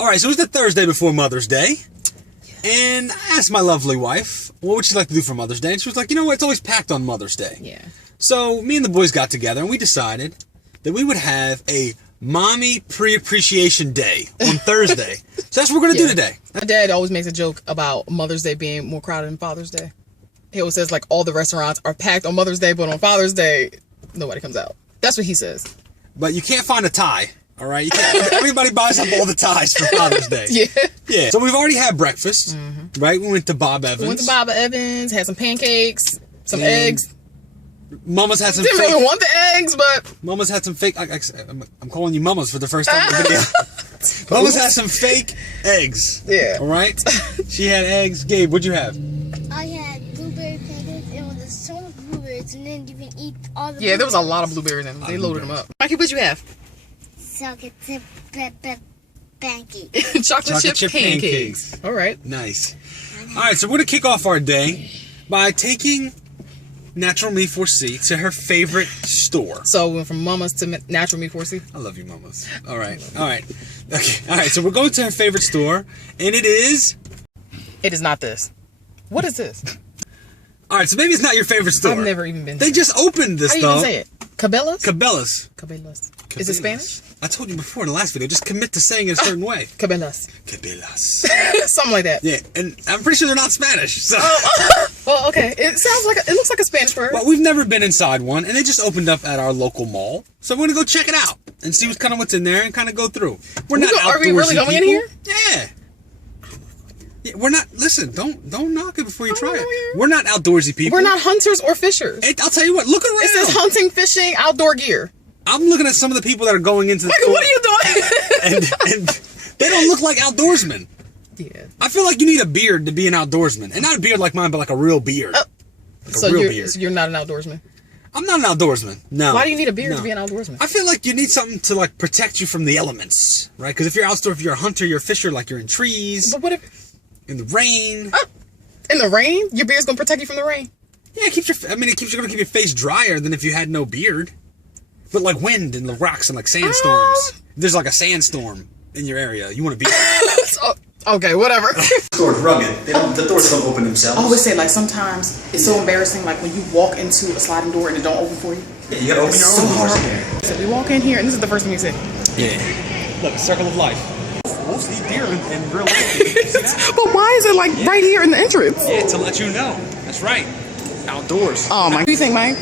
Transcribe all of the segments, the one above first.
Alright, so it was the Thursday before Mother's Day. And I asked my lovely wife, what would she like to do for Mother's Day? And she was like, you know what, it's always packed on Mother's Day. Yeah. So me and the boys got together and we decided that we would have a Mommy Pre-Appreciation Day on Thursday. So that's what we're going to do today. My dad always makes a joke about Mother's Day being more crowded than Father's Day. He always says, like, all the restaurants are packed on Mother's Day, but on Father's Day, nobody comes out. That's what he says. But you can't find a tie, all right? You can't, everybody buys up all the ties for Father's Day. Yeah. So we've already had breakfast, right? We went to Bob Evans. We went to Bob Evans, had some pancakes, some eggs. Mama's had some Didn't really want the eggs, but... Mama's had some fake... I'm calling you Mama's for the first time in the video. Mama's had some fake eggs. Yeah. All right? She had eggs. Gabe, what'd you have? I had blueberry pancakes, and with so much blueberries, and then you can eat all the... Yeah, there was a lot of blueberries in them. They loaded them up. Mikey, what'd you have? Chocolate chip pancakes. Chocolate chip pancakes. All right. Nice. All right, so we're going to kick off our day by taking Natural Me 4C to her favorite store. So we went from Mama's to Natural Me 4C. I love you, Mama's. All right. Okay. All right, so we're going to her favorite store, and it is... It is not this. What is this? All right, so maybe it's not your favorite store. I've never even been. They just opened this, though. How do you even say it? Cabela's? Cabela's. Is it Spanish? I told you before in the last video. Just commit to saying it a certain way. Cabela's. Something like that. Yeah, and I'm pretty sure they're not Spanish. So. Well, okay. It sounds like it looks like a Spanish word. Well, we've never been inside one, and they just opened up at our local mall. So we're gonna go check it out and see what's in there and kind of go through. Are we really going in here? Yeah. Yeah, we're not. Listen, don't knock it before you try it. We're not outdoorsy people. We're not hunters or fishers. I'll tell you what. Look around. It says hunting, fishing, outdoor gear. I'm looking at some of the people that are going into the store. What are you doing? and they don't look like outdoorsmen. Yeah. I feel like you need a beard to be an outdoorsman, and not a beard like mine, but like a real beard. So you're not an outdoorsman. I'm not an outdoorsman. No. Why do you need a beard to be an outdoorsman? I feel like you need something to like protect you from the elements, right? Because if you're outdoor, if you're a hunter, you're a fisher, like you're in trees. But what if in the rain? In the rain? Your beard's gonna protect you from the rain? Yeah, it keeps gonna keep your face drier than if you had no beard. But like wind and the rocks and like sandstorms. If there's like a sandstorm in your area, you want to be there. Okay, whatever. The store's rugged. The doors don't open themselves. I always say, like, sometimes it's so embarrassing, like when you walk into a sliding door and it don't open for you. Yeah, you gotta open your own doors. So we walk in here and this is the first thing you say. Yeah. Look, circle of life. Wolves eat deer in real life. But why is it like right here in the entrance? Yeah, to let you know. That's right. Outdoors. Oh my. What do you think, Mike?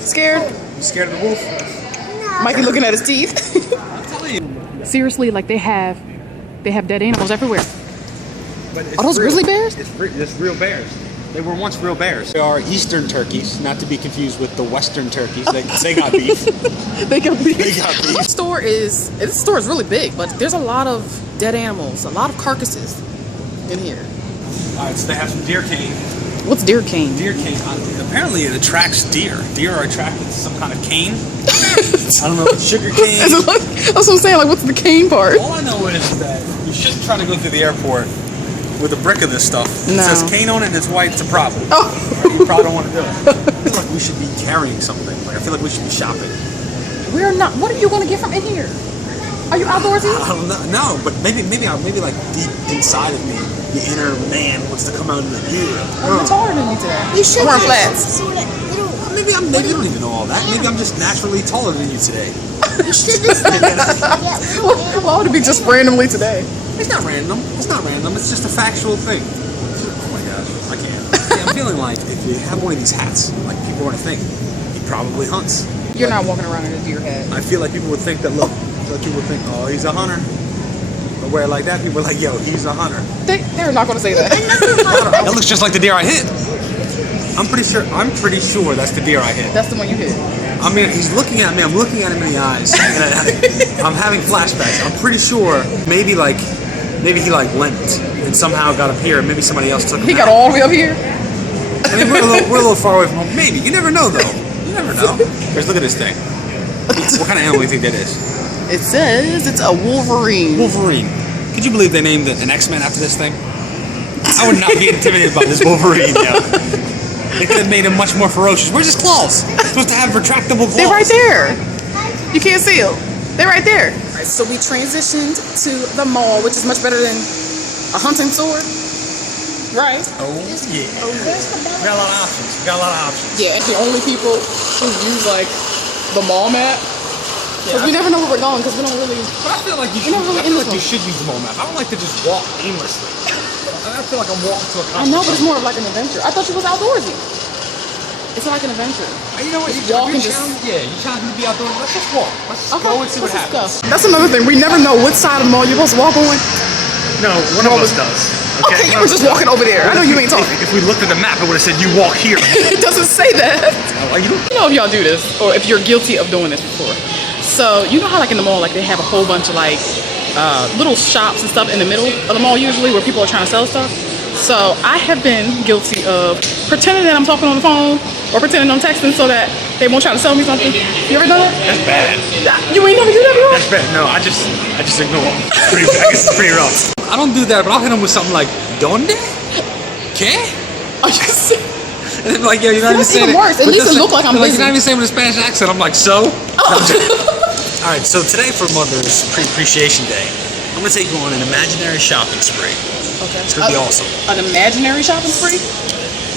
Scared? You scared of the wolf? No. Mikey looking at his teeth. I'm telling you. Seriously, like they have dead animals everywhere. But are those grizzly bears? It's real bears. They were once real bears. They are eastern turkeys, not to be confused with the western turkeys. They got beef. They got beef. This store is really big, but there's a lot of dead animals, a lot of carcasses in here. All right, so they have some deer cane. What's deer cane? Deer cane. Apparently, it attracts deer. Deer are attracted to some kind of cane. I don't know if it's sugar cane. That's what I'm saying. Like, what's the cane part? All I know is that you shouldn't try to go through the airport with a brick of this stuff. No. It says cane on it and it's white. It's a problem. Oh. Right? You probably don't want to do it. I feel like we should be carrying something. Like I feel like we should be shopping. We're not. What are you going to get from in here? Are you outdoorsy? I don't know. No, but maybe like deep inside of me, the inner man wants to come out in the gear. I'm taller than you today. You should wear flats. Maybe you don't even know all that. Maybe I'm just naturally taller than you today. You should just Why would it be just randomly today? It's not random. It's just a factual thing. Oh my gosh, I can't. Yeah, I'm feeling like if you have one of these hats, like people are gonna think he probably hunts. You're not walking around in a deer hat. I feel like people would think that. Look, people would think, oh, he's a hunter. But wear it like that, people are like, yo, he's a hunter. They're not gonna say that. That looks just like the deer I hit. I'm pretty sure that's the deer I hit. That's the one you hit. I mean, he's looking at me. I'm looking at him in the eyes. And I'm having flashbacks. I'm pretty sure maybe he like leapt and somehow got up here. Maybe somebody else took him. He got all the way up here. I mean, we're a little far away from home. Maybe. You never know, though. You never know. Here's, look at this thing. What kind of animal do you think that is? It says it's a wolverine. Wolverine. Could you believe they named an X-Men after this thing? I would not be intimidated by this Wolverine, yo. They could have made him much more ferocious. Where's his claws? They're supposed to have retractable claws. They're right there. You can't see them. They're right there. So we transitioned to the mall, which is much better than a hunting sword. Right? Oh, yeah. We got a lot of options. Yeah, and the only people who use like the mall map. Because we never know where we're going because we don't really. But I feel like you should. I feel like you should use the mall map. I don't like to just walk aimlessly. I feel like I'm walking to a concert. I know, but it's more of like an adventure. I thought you was outdoorsy. It's not like an adventure. You know what? You challenge me to be outdoors. Let's just walk. Let's go and see what happens. That's another thing. We never know which side of the mall you're supposed to walk on. No, one of us does. Okay, you were just walking over there. I know you ain't talking. If we looked at the map, it would have said you walk here. It doesn't say that. You know if y'all do this, or if you're guilty of doing this before. So, you know how like in the mall, like they have a whole bunch of like little shops and stuff in the middle of the mall usually where people are trying to sell stuff? So, I have been guilty of pretending that I'm talking on the phone or pretending I'm texting so that they won't try to sell me something. You ever done that? That's bad. You ain't never do that before? That's bad. No, I just ignore them. I guess it's pretty rough. I don't do that, but I'll hit them with something like, ¿Dónde? ¿Qué? Are you serious? And they're like, yeah, you're not even saying it. Worse. At least it look like I'm busy. You're not even saying with a Spanish accent. I'm like, so? All right, so today for Mother's Appreciation Day, I'm going to take you on an imaginary shopping spree. Okay. It's going to be awesome. An imaginary shopping spree?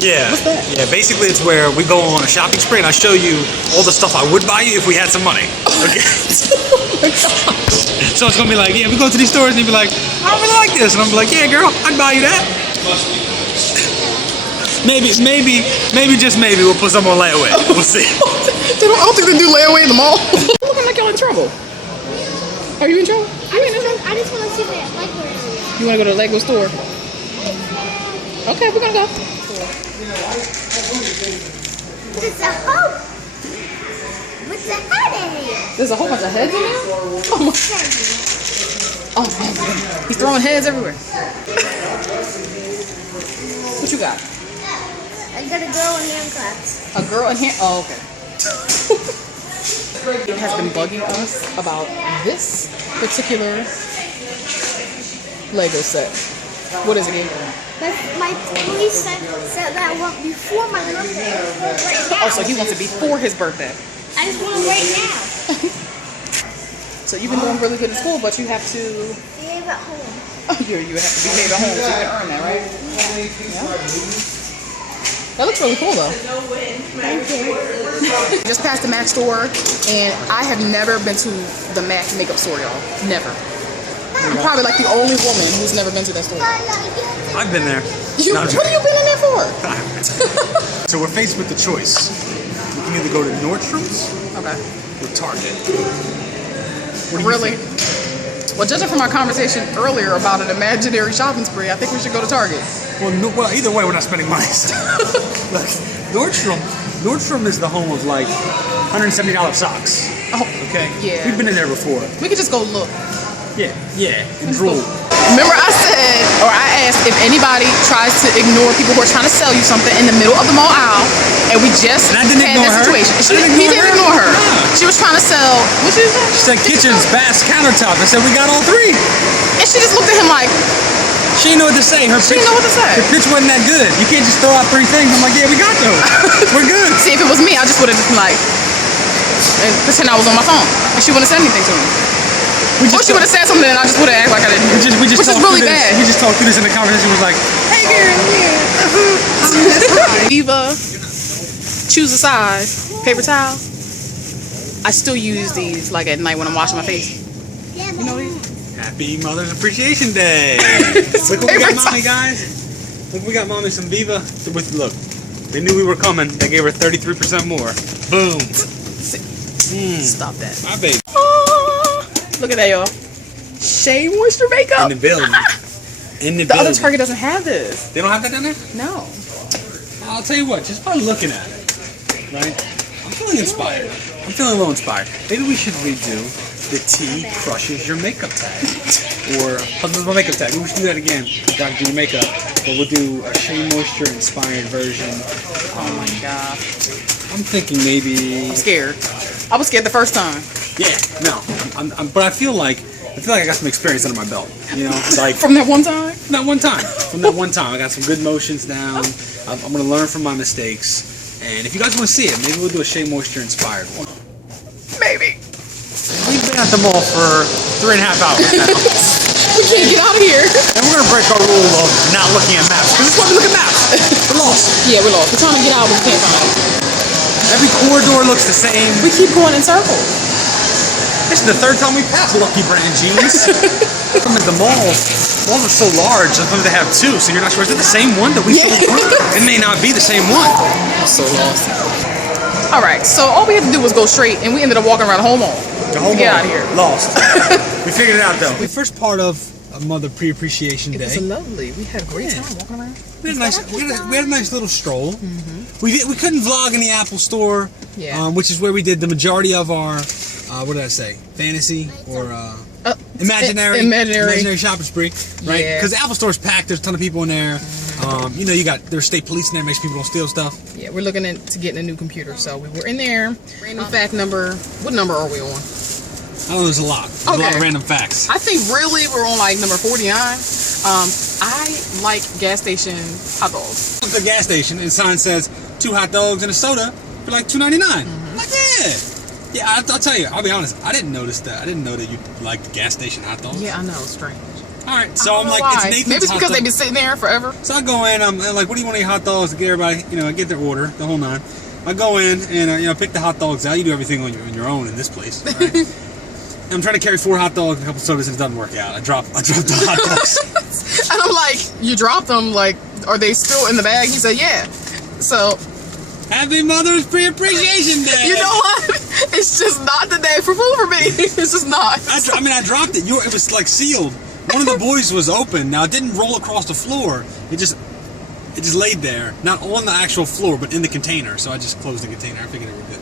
Yeah. What's that? Yeah, basically it's where we go on a shopping spree and I show you all the stuff I would buy you if we had some money. Okay. Oh my gosh. So it's gonna be like, yeah, we go to these stores and you'll be like, I don't really like this. And I'm like, yeah, girl, I'd buy you that. Maybe, just maybe, we'll put some on layaway. We'll see. I don't think they do layaway in the mall. Looking like y'all in trouble. Are you in trouble? I just want to see that Lego area. You want to go to the Lego store? Okay, we're gonna go. There's a hole. What's the head in here? There's a whole bunch of heads in there? Oh my. He's throwing heads everywhere. What you got? I got a girl in hand claps. A girl in hand? Oh, okay. It has been bugging us about this particular Lego set. What is it, Gabriel? My police said that I want before my birthday. Right now. Oh, so he wants it before his birthday. I just want it right now. So you've been doing really good in school, but you have to Behave at home. Oh, you have to behave at home so you can earn that, right? Yeah. That looks really cool, though. Thank you. Just past the MAC store, and I have never been to the MAC makeup store, y'all. Never. I'm probably like the only woman who's never been to that store. I've been there. What have you been in there for? So we're faced with the choice. We can either go to Nordstrom's or Target. Really? Well, judging from our conversation earlier about an imaginary shopping spree, I think we should go to Target. Well, either way, we're not spending money. Look, Nordstrom is the home of like $170 socks. Oh, okay. Yeah. We've been in there before. We could just go look. Yeah, and drool. Remember I asked if anybody tries to ignore people who are trying to sell you something in the middle of the mall aisle, and we just had that situation. He didn't ignore her. Yeah. She was trying to sell, what did she say? She said kitchens, baths, countertops. I said, we got all three. And she just looked at him like, she didn't know what to say. Her pitch wasn't that good. You can't just throw out three things. I'm like, yeah, we got those. We're good. See, if it was me, I just would have just been like, and pretend I was on my phone. And she wouldn't have said anything to me. Or she would have said something and I just would have acted like I didn't hear. Which is really bad. We just talked through this and the conversation was like, hey girl, yeah. Viva, choose a size, paper towel. I still use these like at night when I'm washing my face. You know these? Happy Mother's Appreciation Day. Look what we got mommy, guys. Look, we got mommy some Viva. Look, they knew we were coming. They gave her 33% more. Boom. Stop that. My baby. Look at that, y'all. Shea Moisture Makeup. In the building. The other Target doesn't have this. They don't have that down there? No. I'll tell you what, just by looking at it, right? I'm feeling inspired. I'm feeling a little inspired. Maybe we should redo the T crushes your makeup tag. Or, how's my makeup tag? Maybe we should do that again. Gotta do your makeup. But we'll do a Shea Moisture inspired version. Oh my god. I'm thinking maybe... I'm scared. I was scared the first time. Yeah, no. But I feel like I got some experience under my belt. You know, like from that one time. From that one time, I got some good motions down. I'm gonna learn from my mistakes. And if you guys want to see it, maybe we'll do a Shea Moisture inspired one. Maybe. We've been at the mall for 3.5 hours now. We can't get out of here. And we're gonna break our rule of not looking at maps. Because this is why we look at maps. We're lost. Yeah, we're lost. We're trying to get out, but we can't find it. Every corridor looks the same. We keep going in circles. This is the third time we passed Lucky Brand jeans. From at the malls are so large, sometimes they have two, so you're not sure, is it the same one that we saw? It may not be the same one. I'm so lost. Alright, so all we had to do was go straight, and we ended up walking around the whole mall. The whole Get mall. out of here. Lost. We figured it out though. The first part of Mother Pre-Appreciation Day. It was lovely. We had a great time walking around. We had a nice little stroll. We couldn't vlog in the Apple Store, which is where we did the majority of our, what did I say? Fantasy or imaginary shopping spree, right? Because the Apple Store's packed. There's a ton of people in there. You know, there's state police in there, makes people don't steal stuff. Yeah, we're looking to getting a new computer, so we were in there. Random fact number. What number are we on? I know there's a lot. There's a lot of random facts. I think really we're on like number 49. I like gas station hot dogs. At the gas station, and the sign says 2 hot dogs and a soda for like $2.99. Like, yeah, I'll tell you. I'll be honest. I didn't notice that. I didn't know that you liked gas station hot dogs. Yeah, I know. Strange. All right, so I'm like, why. it's Nathan's Maybe it's hot because dog. they've been sitting there forever. So I go in. I'm like, what do you want to eat hot dogs? To get everybody, you know, I get their order, the whole nine. I go in and you know, pick the hot dogs out. You do everything on your own in this place. Right? I'm trying to carry 4 hot dogs and a couple sodas, and it doesn't work out. I dropped the hot dogs. And I'm like, you dropped them, like, are they still in the bag? He said, yeah. So, Happy Mother's Pre-Appreciation Day! you know what? It's just not the day for food for me. It's just not. I dropped it. It was like sealed. One of the boys was open. Now, it didn't roll across the floor. It just laid there. Not on the actual floor, but in the container. So I just closed the container. I figured it was good.